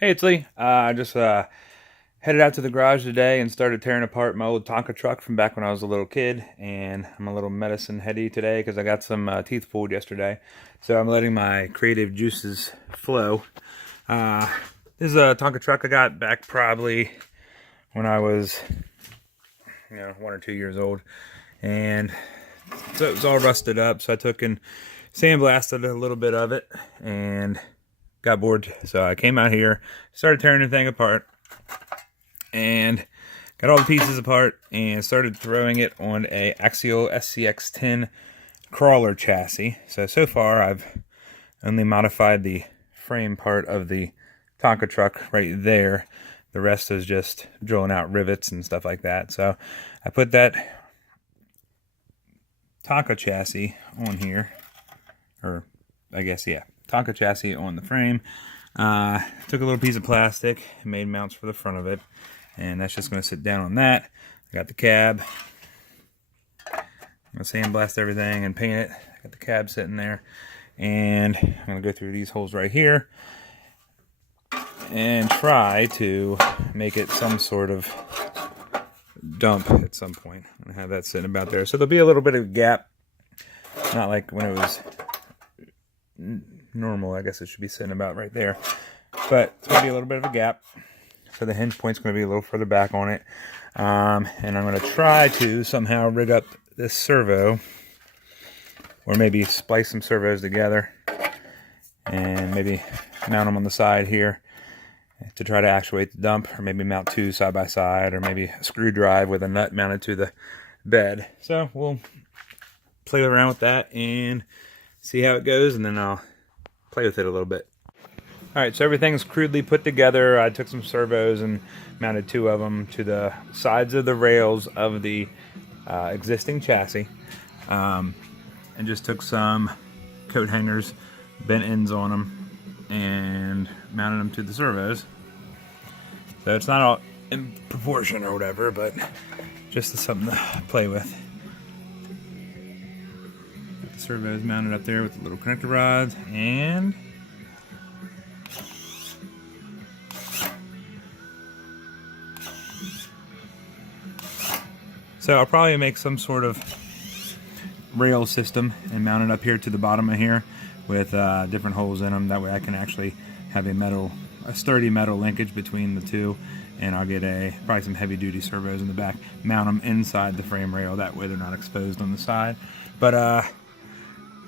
Hey, it's Lee. I just headed out to the garage today and started tearing apart my old Tonka truck from back when I was a little kid. And I'm a little medicine heady today because I got some teeth pulled yesterday. So I'm letting my creative juices flow. This is a Tonka truck I got back probably when I was, 1 or 2 years old. And so it was all rusted up. So I took and sandblasted a little bit of it and got bored, so I came out here, started tearing the thing apart, and got all the pieces apart, and started throwing it on a Axial SCX10 crawler chassis. So far, I've only modified the frame part of the Tonka truck right there. The rest is just drilling out rivets and stuff like that. So I put that Tonka chassis on here, or I guess, yeah, Tonka chassis on the frame. Took a little piece of plastic and made mounts for the front of it, and that's just going to sit down on that. I got the cab. I'm going to sandblast everything and paint it. I got the cab sitting there, and I'm going to go through these holes right here and try to make it some sort of dump at some point. I'm going to have that sitting about there, so there'll be a little bit of a gap, not like when it was normal. I guess it should be sitting about right there, but it's going to be a little bit of a gap, so the hinge point's going to be a little further back on it. And I'm going to try to somehow rig up this servo, or maybe splice some servos together and maybe mount them on the side here to try to actuate the dump, or maybe mount two side by side, or maybe a screw drive with a nut mounted to the bed. So we'll play around with that and see how it goes, and then I'll play with it a little bit. Alright, so everything's crudely put together. I took some servos and mounted two of them to the sides of the rails of the existing chassis, and just took some coat hangers, bent ends on them, and mounted them to the servos. So it's not all in proportion or whatever, but just something to play with. Servos mounted up there with the little connector rods, and so I'll probably make some sort of rail system and mount it up here to the bottom of here with different holes in them. That way I can actually have a sturdy metal linkage between the two, and I'll get probably some heavy duty servos in the back, mount them inside the frame rail. That way they're not exposed on the side. But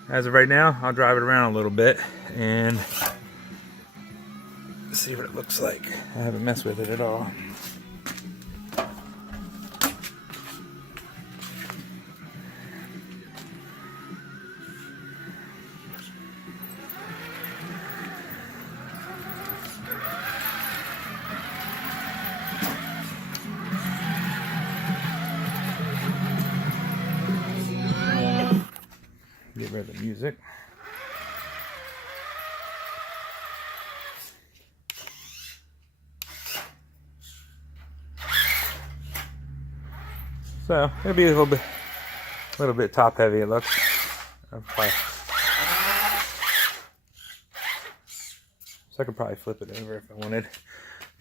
as of right now, I'll drive it around a little bit and see what it looks like. I haven't messed with it at all. Get rid of the music. So it'll be a little bit top heavy. It looks. So I could probably flip it over if I wanted.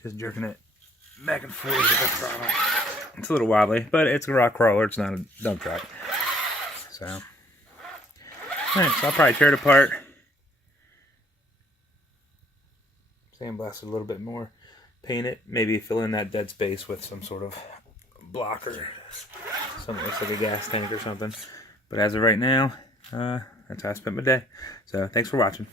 Just jerking it back and forth with the throttle. It's a little wobbly, but it's a rock crawler. It's not a dump truck. So. Alright, so I'll probably tear it apart, sandblast it a little bit more, paint it, maybe fill in that dead space with some sort of block or something that looks like a gas tank or something. But as of right now, that's how I spent my day. So thanks for watching.